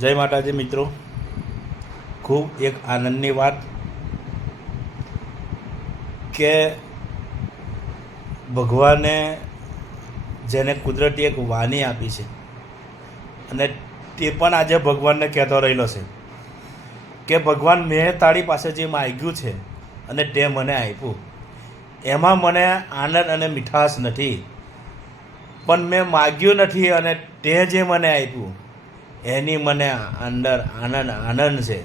જય માતાજી મિત્રો, ખૂબ એક આનંદની વાત કે ભગવાને જેને કુદરતી એક વાણી આપી છે અને તે પણ આજે ભગવાનને કહેતો રહેલો છે કે ભગવાન મેં તારી પાસે જે માગ્યું છે અને તે મને આપ્યું, એમાં મને આનંદ અને મીઠાશ નથી, પણ મેં માગ્યું નથી અને તે જે મને આપ્યું એની મને અંદર આનંદ છે.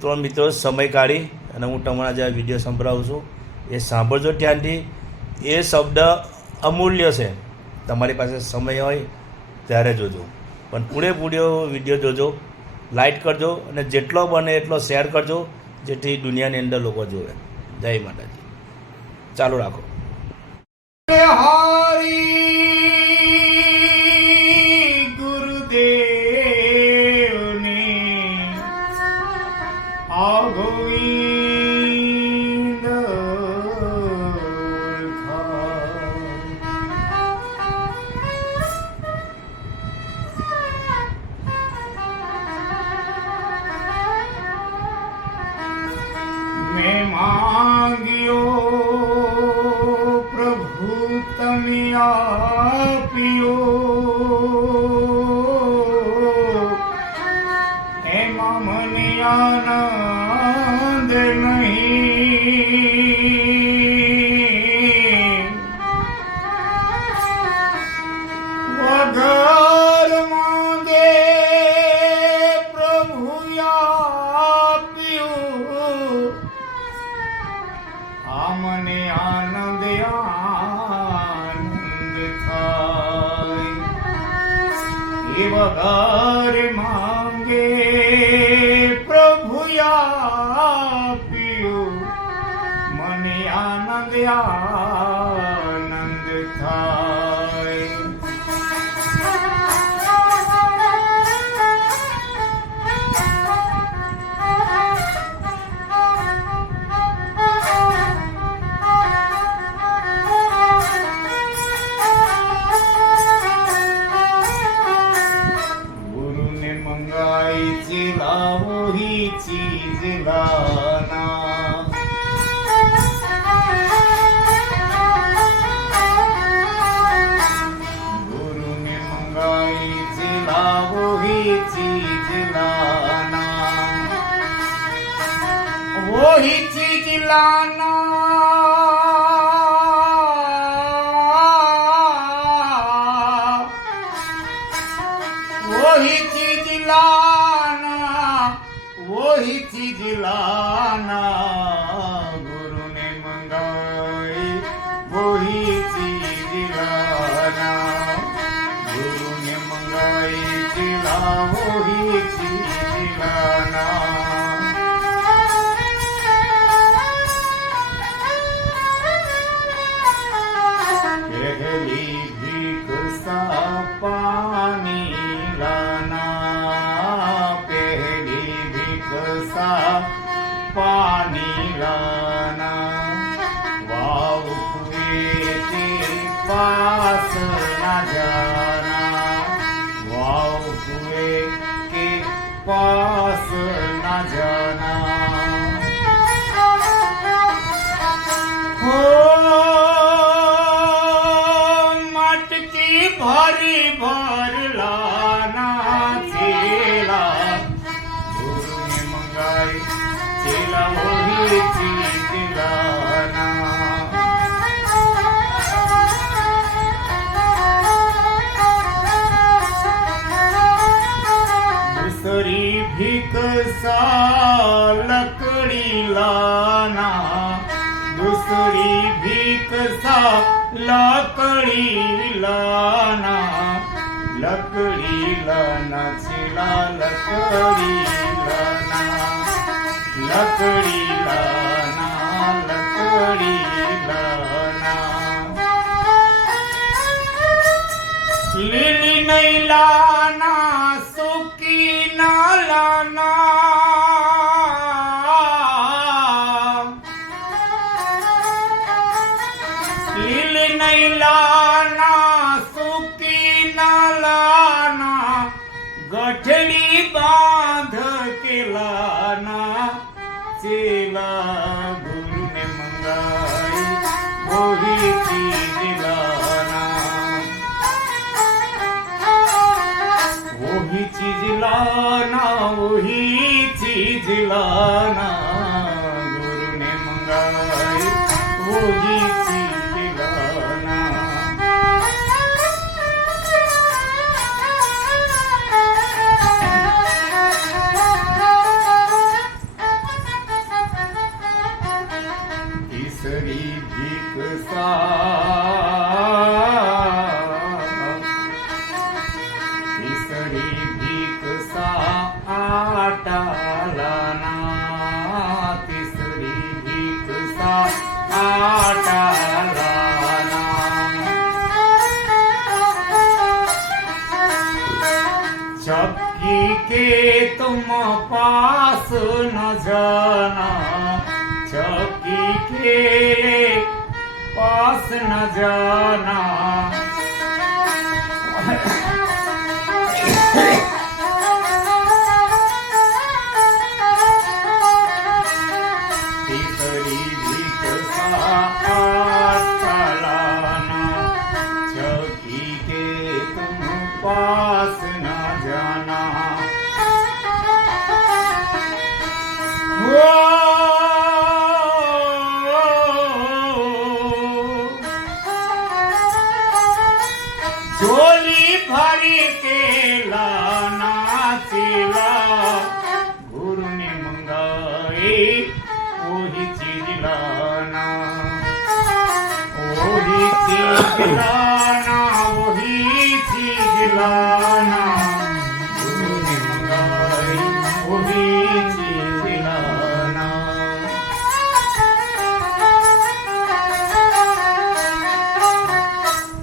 તો મિત્રો, સમય કાઢી અને હું તમારા જે વિડીયો સંભળાવું છું એ સાંભળજો ધ્યાનથી. એ શબ્દ અમૂલ્ય છે. તમારી પાસે સમય હોય ત્યારે જોજો, પણ પૂરેપૂરો વિડીયો જોજો, લાઈક કરજો અને જેટલો બને એટલો શેર કરજો, જેથી દુનિયાની અંદર લોકો જોવે. જય માતાજી. ચાલુ રાખો. मैं मांगियो प्रभु तमी आपियो, एमा મને આનંદ નહીં, વગર માંગે પ્રભુ આપ્યું, આ મને આનંદ થાય. એ વગર માંગે પ્રભુ આપ્યું, મને આનંદ થાય. लाओ ही चीज लाना, गुरु ने मंगाई लाओ ही चीज लाना, वो ही चीज लाना, वो ही चीज लाना, वही चीज लाना, गुरु ने मंगाई वही चीज लाना, गुरु ने मंगाई जिला वही चीज लाना. पहली भीख सा पानी लाना, पानी लाना, वाव कुएं के पास न जाना, वाव कुएं के पास न जाना. हो मटकी भरी भर लाना चेला, गुरु ने मंगाई चेला वही चीज लाना. दूसरी भीख सा लकड़ी लाना, दूसरी भीख सा लकड़ी लाना, लकड़ी लाना चेला लकड़ी लाना, लकड़ी लाना, लकड़ी लाना. लीली नहीं लाना, सूखी ना लाना, लीली नहीं लाना, सूखी ना लाना, गठडी बांध के लाना चेला गुरुने मंगाई वही चीज लाना वही चीज लाना वही चीज लाना गुरुने मंगाई वही चीज लाना तीसरी भीख सा तीसरी भीख सा आटा लाना तीसरी भीख सा आटा लाना चक्की के तुम पास न जाना चक्की के पास न जाना तीसरी भीख सा आटा लाना चक्की के तुम पास न जाना झोली भरी के लाना चेला गुरु ने मंगाई वही चीज लाना वही चीज लाना वही चीज लाना गुरु ने मंगाई वही चीज लाना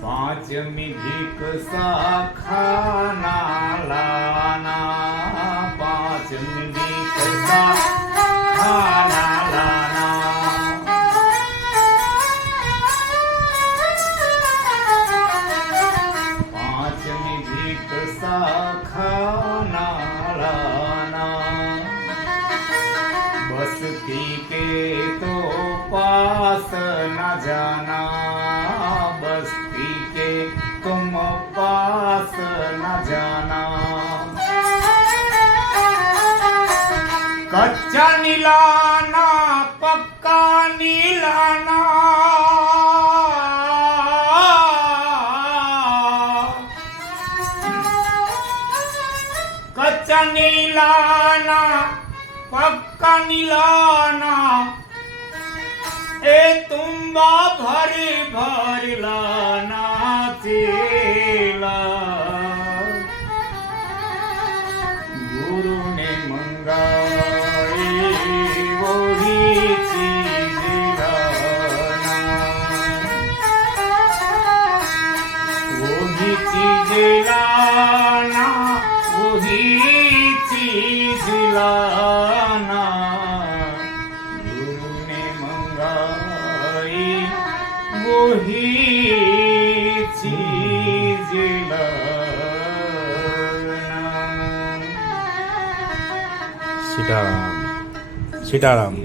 पांचवी भीख सा खाना लाना पांचवी भीख सा खाना लाना पांचवी भीख सा खाना लाना बस्ती के तो पास न जाना बस्ती के तुम पास न जाना कच्चा नीलाना पक्का नीलाना कच्चा नीलाना पक्का नीलाना ए तुम्बा भरी भरी लाना चेला गुरु ने मंगाई वही चीज लाना वही चीज लाना वही चीज लाना गुरु ने मंगाई वही चीज लाना सीताराम सीताराम